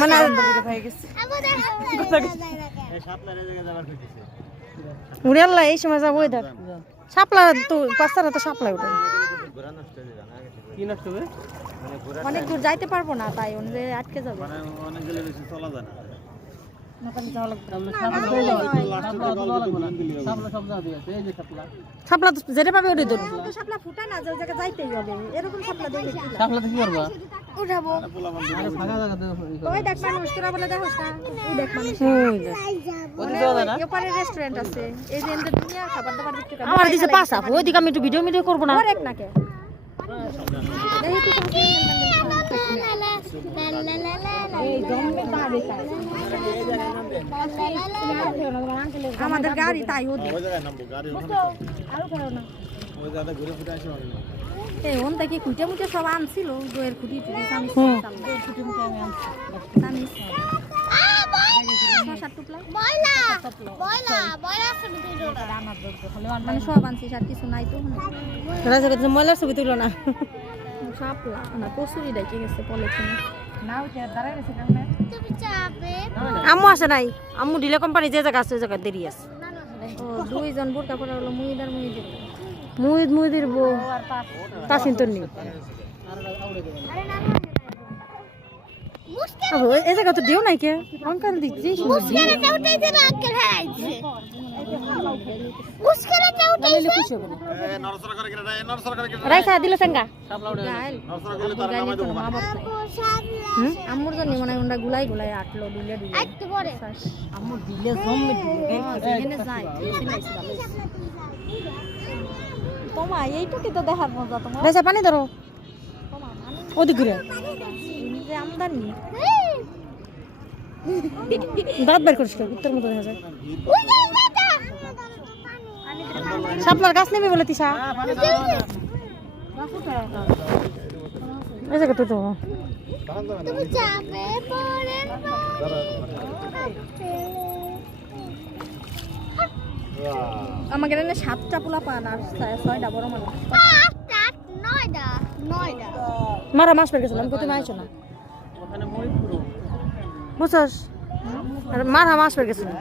মানে উড়ে আল্লাহ এই সময় যাবো দেখ সাপলা তো পাঁচটারা তো সাপলাই ওঠে অনেক দূর যাইতে পারবো না তাই ওনে আটকে যাবে সাপলা তো যেটা পাবে ওটাই ধরবো সাপলা ফুটা না যে জায়গা যাইতেই হবে এরকম সাপলা দেখলে সাপলা কি করবা উঠাবো ওই দেখ মানুষ তোরা বলে দেখোস না ওই দেখ মানুষ ওই যাওয়া না এপারে রেস্টুরেন্ট আছে এই যে এন্ড দুনিয়া খাবার দাবার বিক্রি করে আমার দিছে পাঁচ আপ ওই দিকে আমি একটু ভিডিও করব না এক নাকে এই জম্বে বাড়ি খায় আমাদের গাড়ি তাই ওই জায়গায় নামবো গাড়ি আরো করো না ওই জায়গা ঘুরে ফিরে আসো এই ওন থেকে খুঁটে মুটে সব আনছিল দইয়ের খুঁটি টুটি আমি দইয়ের খুঁটি মুটে আমি আনছি মানে সব আনছি আর কিছু নাই তো ময়লার ছবি তুলো না সাপলা না কচুরি ডাইকে গেছে পলিথিনে আম্মু আসে নাই আম্মু ডিলে কোম্পানি যে জায়গা আছে ওই জায়গা দেরি আছে ও দুইজন বোরকা পরা হলো মুহিদ আর মুহিদের বউ তাসিন তো নেই এই জায়গা তো দিও নাই কে অঙ্কার দিচ্ছি রাইসা দিল সঙ্গা আম্মুর জন্য মনে হয় গুলাই গুলাই আটলো দিলে আম্মুর দিলে তোমা এইটুকু তো দেখার মজা তোমার রাইসা পানি ধরো ওদিক ঘুরে আমদানি দাঁত বের করিস উত্তর মতো দেখা যায় সাপলার গাছ নেবে বলে তিসা এই জায়গা তো আমাকে এনে 7টা পোলা পান আর 6টা বড় মানুষ মারা মাছ পেয়ে গেছিলাম কোথায় মাইছো না বুঝছস মারা মাছ পেয়ে গেছিলাম